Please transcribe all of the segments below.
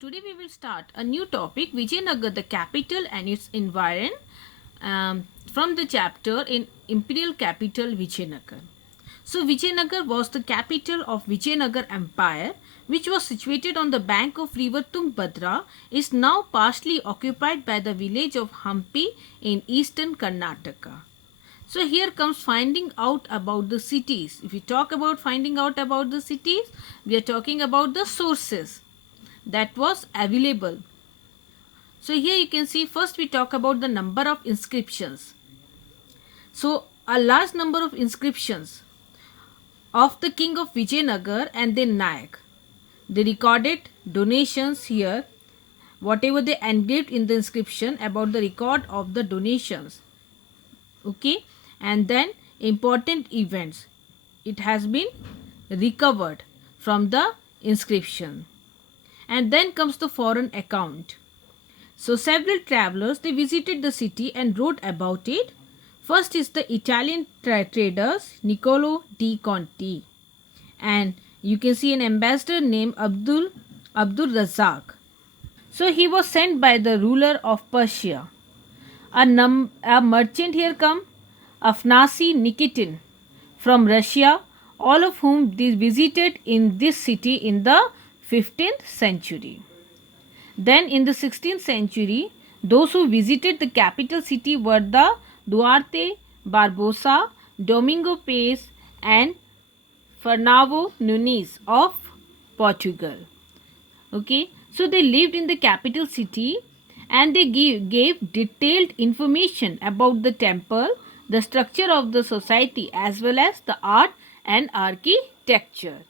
Today we will start a new topic, Vijayanagar, the capital and its environ, from the chapter in Imperial Capital Vijayanagar. So Vijayanagar was the capital of Vijayanagar Empire, which was situated on the bank of river Tungabhadra, is now partially occupied by the village of Hampi in eastern Karnataka. So here comes finding out about the cities. If we talk about finding out about the cities, we are talking about the sources that was available. So here you can see, first we talk about the number of inscriptions. So a large number of inscriptions of the king of Vijayanagar and then Nayak. They recorded donations here, whatever they engraved in the inscription about the record of the donations. Okay, and then important events. It has been recovered from the inscription. And then comes the foreign account. So several travelers, they visited the city and wrote about it. First is the Italian traders Niccolo di Conti, and you can see an ambassador named Abdul Razak. So he was sent by the ruler of Persia. A merchant here come, Afnasi Nikitin from Russia, all of whom they visited in this city in the 15th century. Then in the 16th century, those who visited the capital city were the Duarte Barbosa, Domingo Pais and Fernando Nunes of Portugal. Okay, so they lived in the capital city and they gave detailed information about the temple, the structure of the society as well as the art and architecture.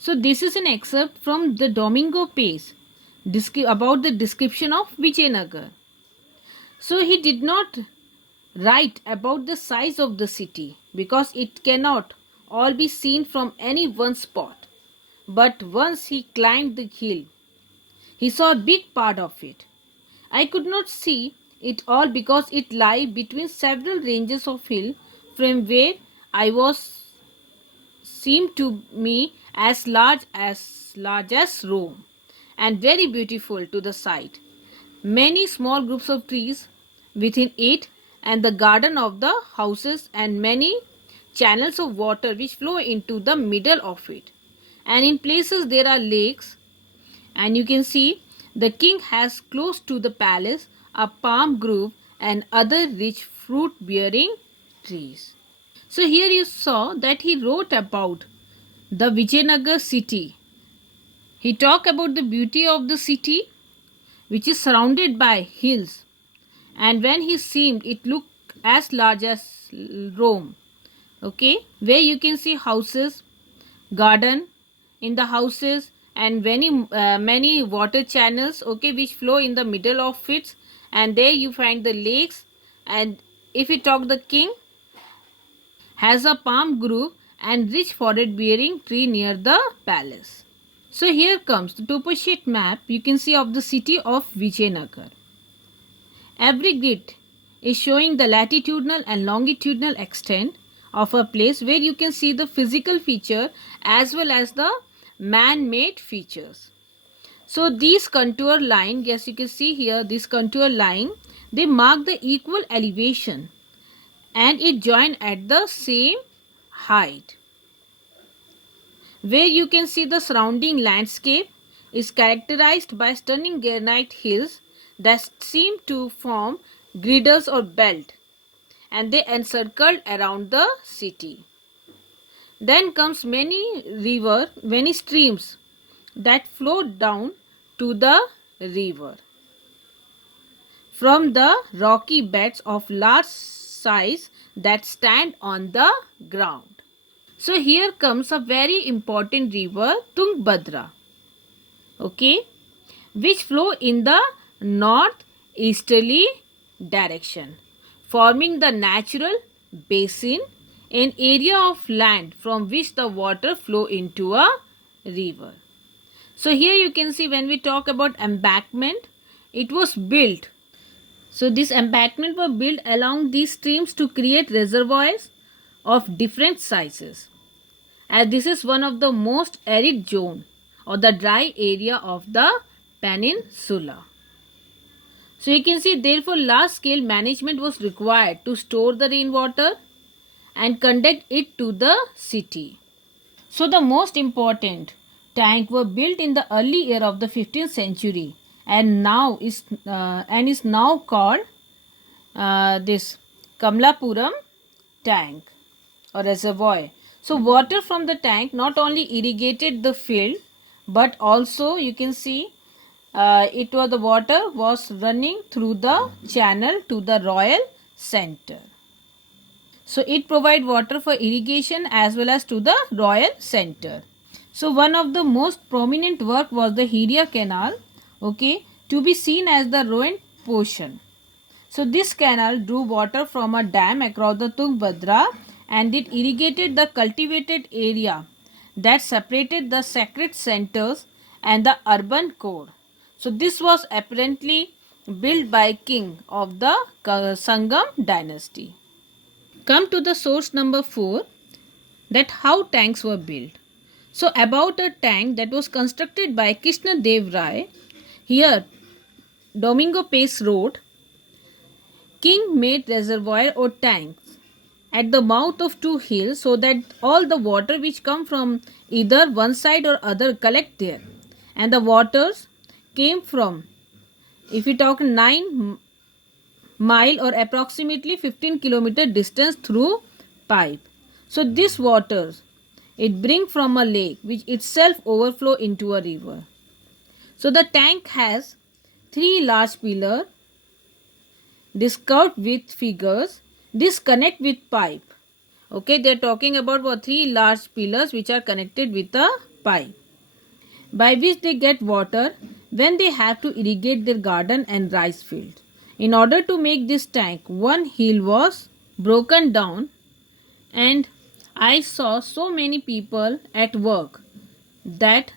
So this is an excerpt from the Domingo Pais about the description of Vijayanagar. So he did not write about the size of the city because it cannot all be seen from any one spot. But once he climbed the hill, he saw a big part of it. I could not see it all because it lay between several ranges of hill from where I was seemed to me as large as Rome and very beautiful to the sight. Many small groups of trees within it and the garden of the houses and many channels of water which flow into the middle of it. And in places there are lakes, and you can see the king has close to the palace a palm grove and other rich fruit bearing trees. So here you saw that he wrote about the Vijayanagar city. He talked about the beauty of the city which is surrounded by hills, and when he seemed it looked as large as Rome. Okay, where you can see houses, garden in the houses and many water channels, okay, which flow in the middle of it, and there you find the lakes. And if we talk, the king has a palm grove and rich forest bearing tree near the palace. So here comes the topo sheet map you can see of the city of Vijayanagar. Every grid is showing the latitudinal and longitudinal extent of a place where you can see the physical feature as well as the man-made features. So these contour line, yes, you can see here this contour line, they mark the equal elevation and it join at the same height. Where you can see the surrounding landscape is characterized by stunning granite hills that seem to form girdles or belt, and they encircled around the city. Then comes many streams that flow down to the river from the rocky beds of large size that stand on the ground. So here comes a very important river, Tungabhadra, okay, which flow in the northeasterly direction, forming the natural basin, an area of land from which the water flow into a river. So here you can see when we talk about embankment, it was built. So this embankment were built along these streams to create reservoirs of different sizes, as this is one of the most arid zone or the dry area of the peninsula. So you can see, therefore, large scale management was required to store the rainwater and conduct it to the city. So the most important tank were built in the early year of the 15th century and is now called this Kamlapuram tank or reservoir. So water from the tank not only irrigated the field, but also you can see the water was running through the channel to the royal center. So it provide water for irrigation as well as to the royal center. So one of the most prominent work was the Hiria Canal, okay, to be seen as the ruined portion. So this canal drew water from a dam across the Tungabhadra and it irrigated the cultivated area that separated the sacred centers and the urban core. So this was apparently built by king of the Sangam dynasty. Come to the source number 4, that how tanks were built. So about a tank that was constructed by Krishna Dev Rai, here Domingo Pace wrote, King made reservoir or tanks at the mouth of two hills so that all the water which come from either one side or other collect there, and the waters came from, if we talk 9 mile or approximately 15-kilometer distance through pipe. So this waters it bring from a lake which itself overflow into a river. So the tank has 3 large pillars. This curved with figures. This connect with pipe. Okay, they are talking about 3 large pillars which are connected with a pipe, by which they get water when they have to irrigate their garden and rice fields. In order to make this tank, one hill was broken down, and I saw so many people at work that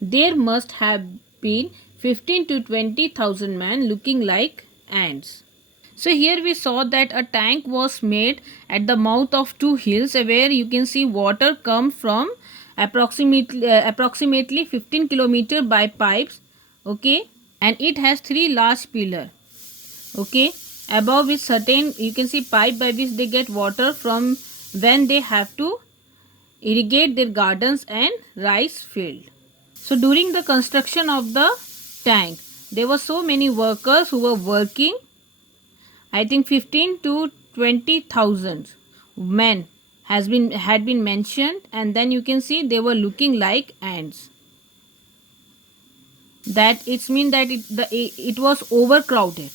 there must have been 15 to 20,000 men looking like ants. So here we saw that a tank was made at the mouth of 2 hills where you can see water come from approximately 15 kilometer by pipes, okay, and it has 3 large pillar, okay, above which certain you can see pipe by which they get water from when they have to irrigate their gardens and rice field. So during the construction of the tank, there were so many workers who were working. I think 15 to 20,000 men had been mentioned, and then you can see they were looking like ants. That it means that it was overcrowded.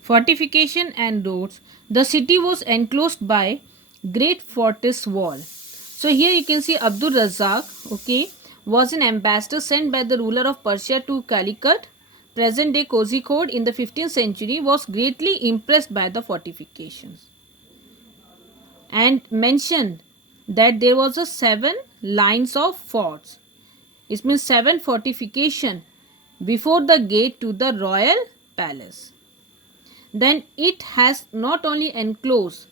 Fortification and roads. The city was enclosed by great fortress wall. So here you can see Abdul Razak, okay, was an ambassador sent by the ruler of Persia to Calicut, present day Kozhikode, in the 15th century, was greatly impressed by the fortifications and mentioned that there was a 7 lines of forts. It means 7 fortification before the gate to the royal palace. Then it has not only enclosed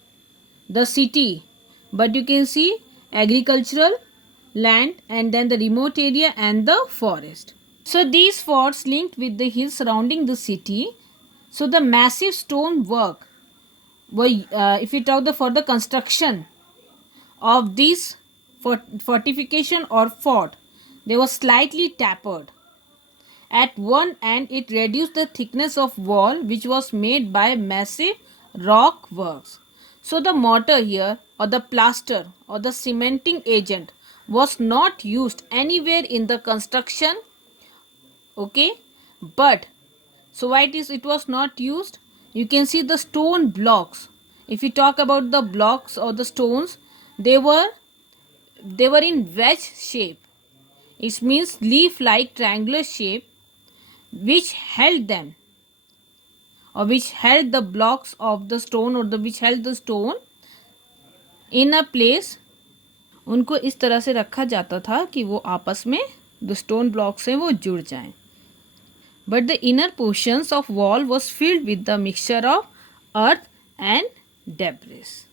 the city, but you can see agricultural land and then the remote area and the forest. So these forts linked with the hills surrounding the city. So the massive stone work were, if we talk for the construction of this fortification or fort, they were slightly tapered. At one end, it reduced the thickness of wall which was made by massive rock works. So the mortar here or the plaster or the cementing agent was not used anywhere in the construction, okay, but so why it was not used? You can see the stone blocks. If we talk about the blocks or the stones, they were in wedge shape. It means leaf like triangular shape, which held them or which held the blocks of the stone or which held the stone in a place. उनको इस तरह से रखा जाता था कि वो आपस में the stone blocks हैं वो जुड़ जाएं. But the inner portions of wall was filled with the mixture of earth and debris.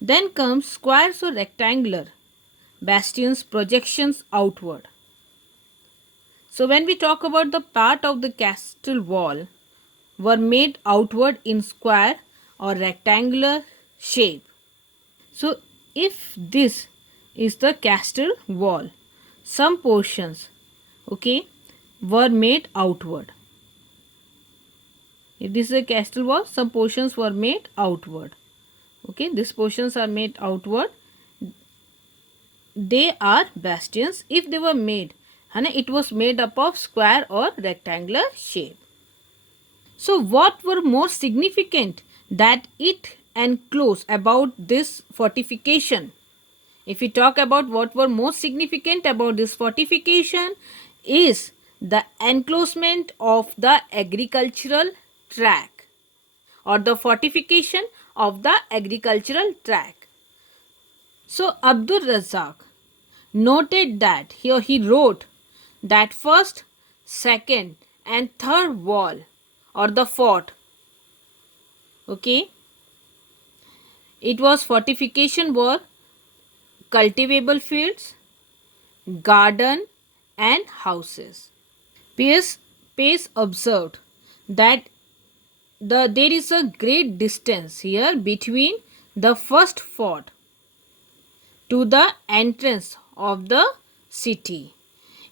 Then comes squares or rectangular bastions projections outward. So when we talk about the part of the castle wall were made outward in square or rectangular shape. So if this is the castle wall, some portions, okay, were made outward. If this is a castle wall, some portions were made outward. Okay, these portions are made outward. They are bastions. If they were made, it was made up of square or rectangular shape. So what were more significant that it enclosed about this fortification? If we talk about what were most significant about this fortification, is the enclosement of the agricultural tract or the fortification of the agricultural tract. So Abdul Razak noted that here he wrote that first, second and third wall or the fort, okay, it was fortification were cultivable fields, garden and houses. Pace observed that there is a great distance here between the first fort to the entrance of the city,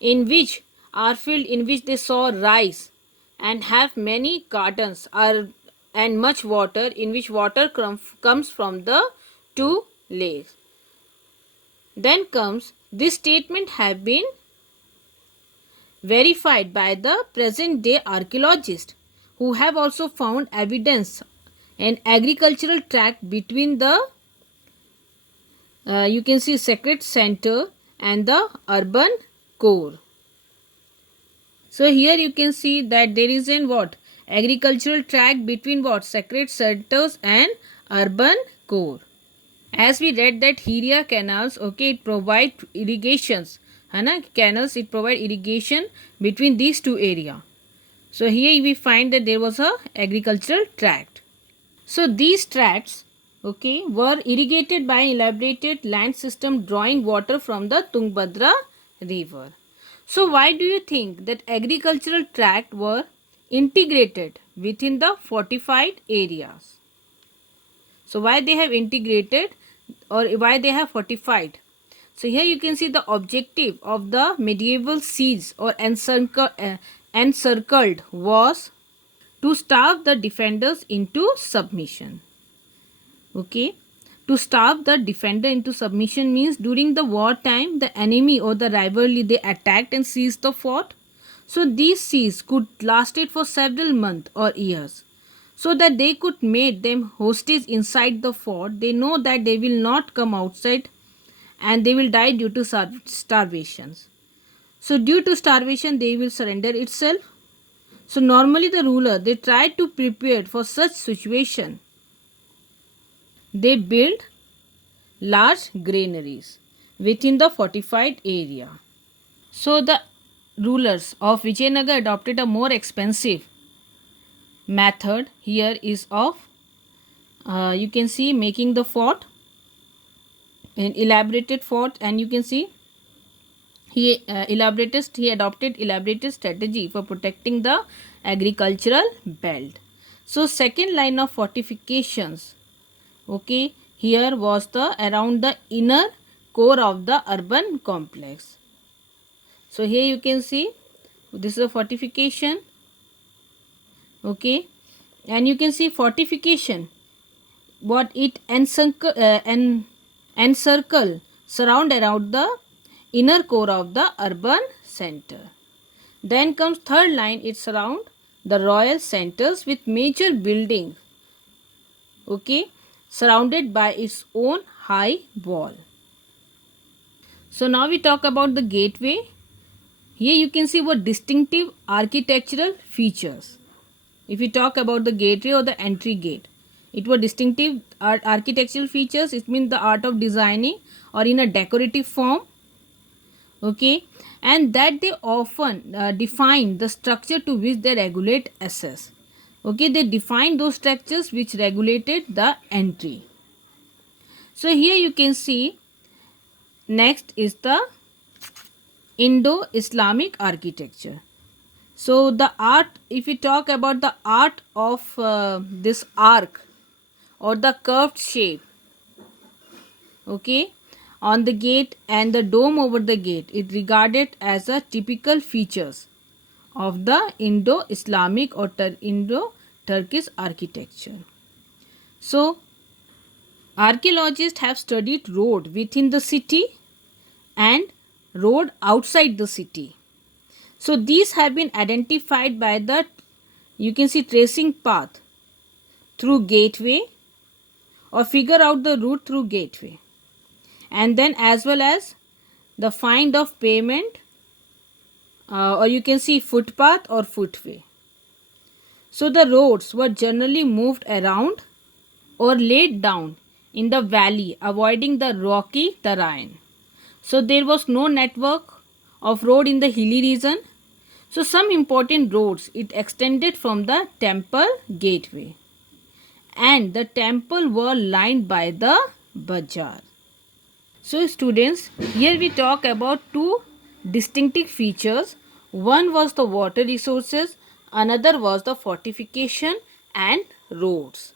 in which they saw rise and have many gardens and much water, in which water comes from the two lakes. Then comes, this statement have been verified by the present day archaeologists, who have also found evidence an agricultural tract between the you can see sacred center and the urban core. So here you can see that there is an what agricultural tract between what sacred centers and urban core. As we read that Hiria canals, okay, it provide irrigations, canals, it provide irrigation between these two areas. So here we find that there was a agricultural tract. So these tracts, okay, were irrigated by an elaborated land system drawing water from the Tungabhadra river. So why do you think that agricultural tract were integrated within the fortified areas? So why they have integrated or why they have fortified? So here you can see the objective of the medieval siege or encircled was to starve the defenders into submission. Okay, to starve the defender into submission means during the war time the enemy or the rivalry they attacked and seized the fort. So these sieges could lasted for several months or years, so that they could make them hostage inside the fort. They know that they will not come outside and they will die due to starvations. So due to starvation they will surrender itself. So normally the ruler, they try to prepare for such situation. They build large granaries within the fortified area. So the rulers of Vijayanagar adopted a more expensive method. Here is of you can see making the fort, an elaborated fort, and you can see he adopted elaborated strategy for protecting the agricultural belt. So second line of fortifications, okay, here was the around the inner core of the urban complex. So here you can see this is a fortification, okay, and you can see fortification what it encircle surround around the inner core of the urban center. Then comes third line, it surround the royal centers with major buildings, okay, surrounded by its own high wall. So now we talk about the gateway. Here you can see what distinctive architectural features. If we talk about the gateway or the entry gate, it was distinctive architectural features. It means the art of designing or in a decorative form, okay, and that they often define the structure to which they regulate access. Okay, they define those structures which regulated the entry. So here you can see next is the Indo-Islamic architecture. So the art, if we talk about the art of this arc or the curved shape, okay, on the gate and the dome over the gate, it regarded as a typical features of the Indo-Islamic or Indo-Turkish architecture. So archaeologists have studied road within the city and road outside the city. So these have been identified by the, you can see, tracing path through gateway or figure out the route through gateway, and then as well as the find of pavement or you can see footpath or footway. So the roads were generally moved around or laid down in the valley, avoiding the rocky terrain. So there was no network of road in the hilly region. So some important roads, it extended from the temple gateway, and the temple were lined by the bazaar. So students, here we talk about two distinctive features. One was the water resources, another was the fortification and roads.